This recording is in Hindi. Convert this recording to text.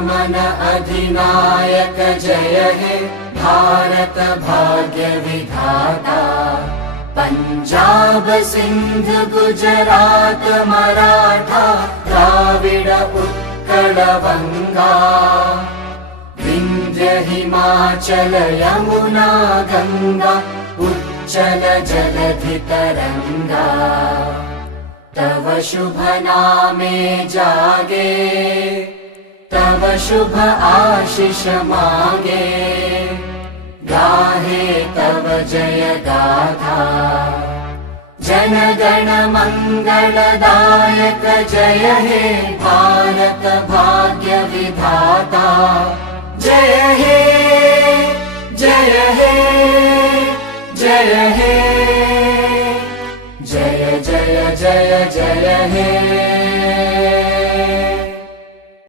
मन अधिनायक जय हे भारत भाग्य विधाता। पंजाब सिंध गुजरात मराठा द्राविड उत्कल बंगा। विंध्य हिमाचल यमुना गंगा उच्चल जलधि तरंगा। तव शुभ नामे जागे तव शुभ आशीष मागे। गाहे तव जय गाथा जन गण मंगलदायक जय हे भारत भाग्य विधाता। जय हे जय हे जय हे जय जय जय जय हे।